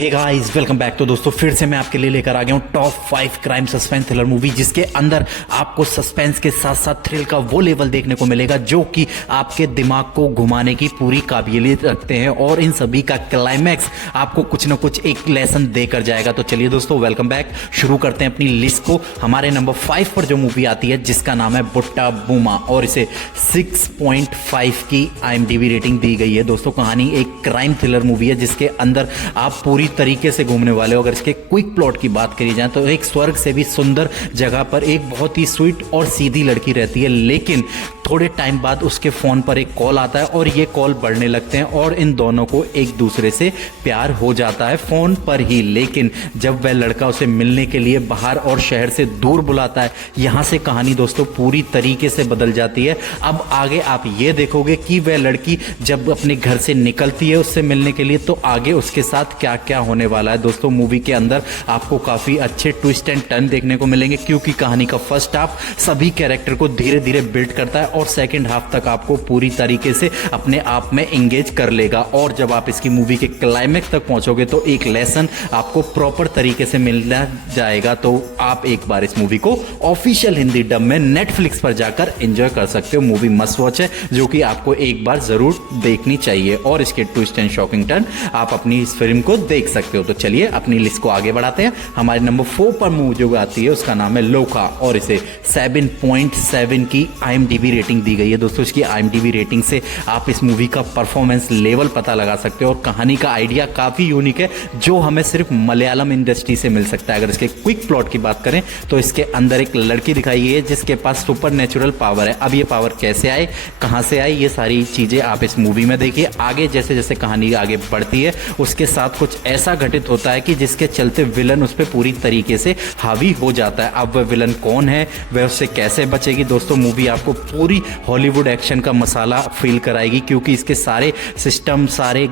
Hey guys, welcome back. तो दोस्तों फिर से मैं आपके लिए लेकर आ गया हूँ top 5 crime suspense thriller movie, जिसके अंदर आपको सस्पेंस के साथ साथ थ्रिल का वो लेवल देखने को मिलेगा जो कि आपके दिमाग को घुमाने की पूरी काबिलियत रखते हैं, और इन सभी का क्लाइमैक्स आपको कुछ ना कुछ एक लेसन देकर जाएगा। तो चलिए दोस्तों, वेलकम बैक। शुरू करते हैं अपनी लिस्ट को। हमारे नंबर 5 पर जो मूवी आती है जिसका नाम है बुट्टा बूमा, और इसे 6.5 की IMDb रेटिंग दी गई है। दोस्तों कहानी एक क्राइम थ्रिलर मूवी है जिसके अंदर आप पूरी तरीके से घूमने वाले हो। अगर इसके क्विक प्लॉट की बात करी जाए तो एक स्वर्ग से भी सुंदर जगह पर एक बहुत ही स्वीट और सीधी लड़की रहती है, लेकिन थोड़े टाइम बाद उसके फोन पर एक कॉल आता है और ये कॉल बढ़ने लगते हैं और इन दोनों को एक दूसरे से प्यार हो जाता है फोन पर ही। लेकिन जब वह लड़का उसे मिलने के लिए बाहर और शहर से दूर बुलाता है, यहां से कहानी दोस्तों पूरी तरीके से बदल जाती है। अब आगे आप ये देखोगे कि वह लड़की जब अपने घर से निकलती है उससे मिलने के लिए, तो आगे उसके साथ क्या क्या होने वाला है। दोस्तों मूवी के अंदर आपको काफी अच्छे ट्विस्ट एंड टर्न देखने को मिलेंगे, क्योंकि कहानी का फर्स्ट हाफ सभी कैरेक्टर को धीरे धीरे बिल्ड करता है और सेकंड हाफ तक आपको पूरी तरीके से अपने आप में एंगेज कर लेगा। और जब आप इसकी मूवी के क्लाइमैक्स तक पहुंचोगे तो एक लेसन आपको प्रॉपर तरीके से मिलना जाएगा। तो आप एक बार इस मूवी को ऑफिशियल हिंदी डब में नेटफ्लिक्स पर जाकर एंजॉय कर सकते हो। मूवी मस्ट वॉच है जो कि आपको एक बार जरूर देखनी चाहिए, और इसके ट्विस्ट एंड शॉकिंग टर्न आप अपनी इस फिल्म को देख सकते हो। तो चलिए अपनी लिस्ट को आगे बढ़ाते हैं। हमारे नंबर 4 पर मूवी जो आती है उसका नाम है लोका, और इसे 7.7 की IMDb रेटिंग दी गई है। दोस्तों इसकी IMDb रेटिंग से आप इस मूवी का परफॉर्मेंस लेवल पता लगा सकते हो, और कहानी का आइडिया काफी यूनिक है जो हमें सिर्फ मलयालम इंडस्ट्री से मिल सकता है। अगर इसके क्विक प्लॉट की बात करें तो इसके अंदर एक लड़की दिखाई है जिसके पास सुपर नेचुरल पावर है। अब ये पावर कैसे आए, कहां से आई, ये सारी चीजें आप इस मूवी में देखिए। आगे जैसे जैसे कहानी आगे बढ़ती है उसके साथ कुछ ऐसा घटित होता है कि जिसके चलते विलन उस पर पूरी तरीके से हावी हो जाता है। अब वह विलन कौन है, वह उससे कैसे बचेगी। दोस्तों मूवी आपको पूरी हॉलीवुड एक्शन का मसाला फील कराएगी, क्योंकि इसके सारे सिस्टम, सारे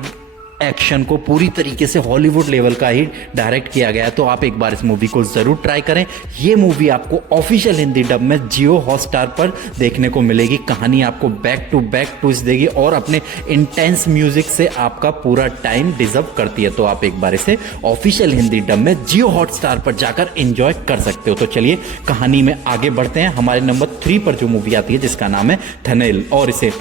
एक्शन को पूरी तरीके से हॉलीवुड लेवल का ही डायरेक्ट किया गया है। तो आप एक बार इस मूवी को जरूर ट्राई करें। ये मूवी आपको ऑफिशियल हिंदी डब में जियो हॉटस्टार पर देखने को मिलेगी। कहानी आपको बैक टू बैक ट्विस्ट देगी और अपने इंटेंस म्यूजिक से आपका पूरा टाइम डिजर्व करती है। तो आप एक बार इसे ऑफिशियल हिंदी डब में जियो हॉटस्टार पर जाकर एंजॉय कर सकते हो। तो चलिए कहानी में आगे बढ़ते हैं। हमारे नंबर 3 पर जो मूवी आती है जिसका नाम है थनेल, और इसे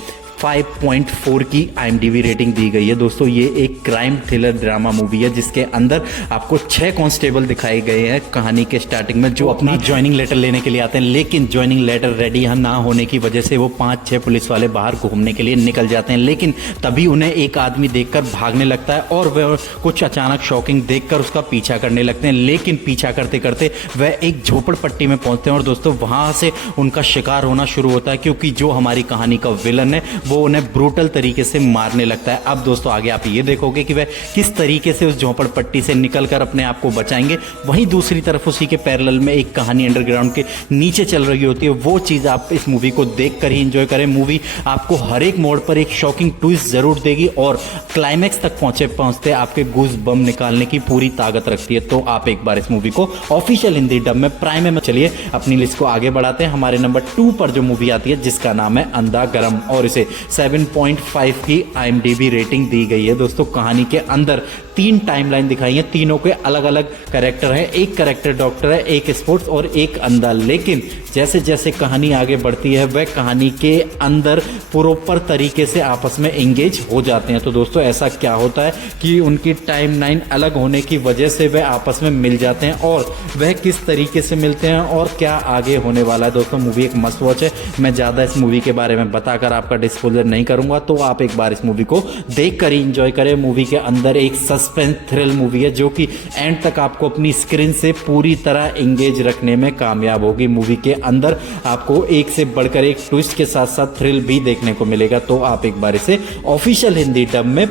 5.4 की IMDb रेटिंग दी गई है। दोस्तों ये एक क्राइम थ्रिलर ड्रामा मूवी है जिसके अंदर आपको 6 कांस्टेबल दिखाए गए हैं कहानी के स्टार्टिंग में, जो अपना ज्वाइनिंग लेटर लेने के लिए आते हैं, लेकिन ज्वाइनिंग लेटर रेडी ना होने की वजह से वो 5-6 पुलिस वाले बाहर घूमने के लिए निकल जाते हैं। लेकिन तभी उन्हें एक आदमी देखकर भागने लगता है और वह कुछ अचानक शॉकिंग देखकर उसका पीछा करने लगते हैं। लेकिन पीछा करते करते वह एक झोपड़पट्टी में पहुंचते हैं, और दोस्तों वहां से उनका शिकार होना शुरू होता है, क्योंकि जो हमारी कहानी का विलन है वो उन्हें ब्रूटल तरीके से मारने लगता है। अब दोस्तों आगे आप ये देखोगे कि वह किस तरीके से उस झोपड़पट्टी से निकलकर अपने आप को बचाएंगे। वहीं दूसरी तरफ उसी के पैरेलल में एक कहानी अंडरग्राउंड के नीचे चल रही होती है। वो चीज आप इस मूवी को देखकर ही एंजॉय करें। मूवी आपको हर एक मोड़ पर एक शॉकिंग ट्विस्ट जरूर देगी, और क्लाइमैक्स तक पहुंचते आपके गूज बम निकालने की पूरी ताकत रखती है। तो आप एक बार इस मूवी को ऑफिशियल हिंदी डब में प्राइम में चलिए अपनी लिस्ट को आगे बढ़ाते हैं। हमारे नंबर 2 पर जो मूवी आती है जिसका नाम है अंधा गरम, और इसे 7.5 की IMDb रेटिंग दी गई है। दोस्तों कहानी के अंदर 3 टाइमलाइन दिखाई है, तीनों के अलग अलग कैरेक्टर हैं। एक कैरेक्टर डॉक्टर है, एक स्पोर्ट्स और एक अंधा। लेकिन जैसे जैसे कहानी आगे बढ़ती है वह कहानी के अंदर प्रॉपर तरीके से आपस में एंगेज हो जाते हैं। तो दोस्तों ऐसा क्या होता है कि उनकी टाइमलाइन अलग होने की वजह से वह आपस में मिल जाते हैं, और वह किस तरीके से मिलते हैं और क्या आगे होने वाला है। दोस्तों मूवी एक मस्ट वॉच है। मैं ज़्यादा इस मूवी के बारे में बताकर आपका डिस्क्लोजर नहीं करूंगा, तो आप एक बार इस मूवी को देख कर ही इंजॉय करें। मूवी के अंदर एक सस्पेंस थ्रिल मूवी है जो कि एंड तक आपको अपनी स्क्रीन से पूरी तरह एंगेज रखने में कामयाब होगी। मूवी के अंदर आपको एक से बढ़कर एक ट्विस्ट के साथ साथ थ्रिल भी देखने को मिलेगा। तो आप एक बार इसे ऑफिशियल हिंदी डब में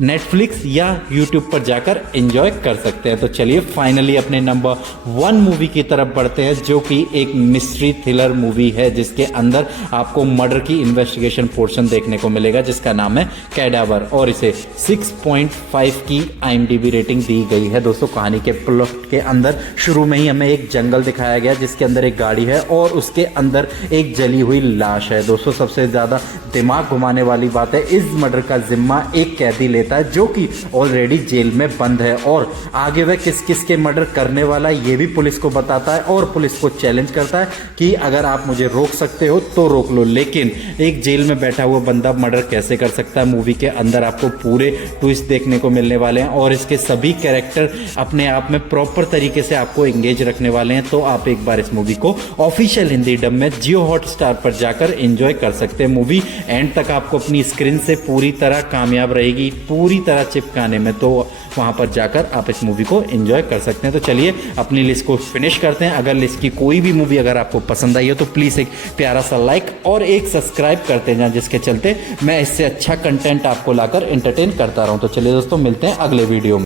नेटफ्लिक्स या यूट्यूब पर जाकर एंजॉय कर सकते हैं। तो चलिए फाइनली अपने नंबर 1 मूवी की तरफ बढ़ते हैं, जो कि एक मिस्ट्री थ्रिलर मूवी है जिसके अंदर आपको मर्डर की इन्वेस्टिगेशन पोर्शन देखने को मिलेगा जिसका नाम है कैडावर, और इसे 6.5 की IMDb रेटिंग दी गई है। दोस्तों कहानी के प्लॉट के अंदर शुरू में ही हमें एक जंगल दिखाया गया जिसके अंदर एक गाड़ी है और उसके अंदर एक जली हुई लाश है। दोस्तों सबसे ज्यादा दिमाग घुमाने वाली बात है, इस मर्डर का जिम्मा एक कैदी लेता देता है जो कि ऑलरेडी जेल में बंद है, और आगे वह किस किस के मर्डर करने वाला है ये भी पुलिस को बताता है और पुलिस को चैलेंज करता है कि अगर आप मुझे रोक सकते हो तो रोक लो, लेकिन एक जेल में बैठा हुआ बंदा मर्डर कैसे कर सकता है। मूवी के अंदर आपको पूरे ट्विस्ट देखने को मिलने वाले हैं और इसके सभी कैरेक्टर अपने आप में प्रॉपर तरीके से आपको एंगेज रखने वाले हैं। तो आप एक बार इस मूवी को ऑफिशियल हिंदी डब में जियो हॉटस्टार पर जाकर एंजॉय कर सकते हैं। मूवी एंड तक आपको अपनी स्क्रीन से पूरी तरह कामयाब रहेगी, पूरी तरह चिपकाने में, तो वहां पर जाकर आप इस मूवी को एंजॉय कर सकते हैं। तो चलिए अपनी लिस्ट को फिनिश करते हैं। अगर लिस्ट की कोई भी मूवी अगर आपको पसंद आई हो तो प्लीज एक प्यारा सा लाइक और एक सब्सक्राइब करते हैं, जिसके चलते मैं इससे अच्छा कंटेंट आपको लाकर एंटरटेन करता रहूं। तो चलिए दोस्तों, मिलते हैं अगले वीडियो में।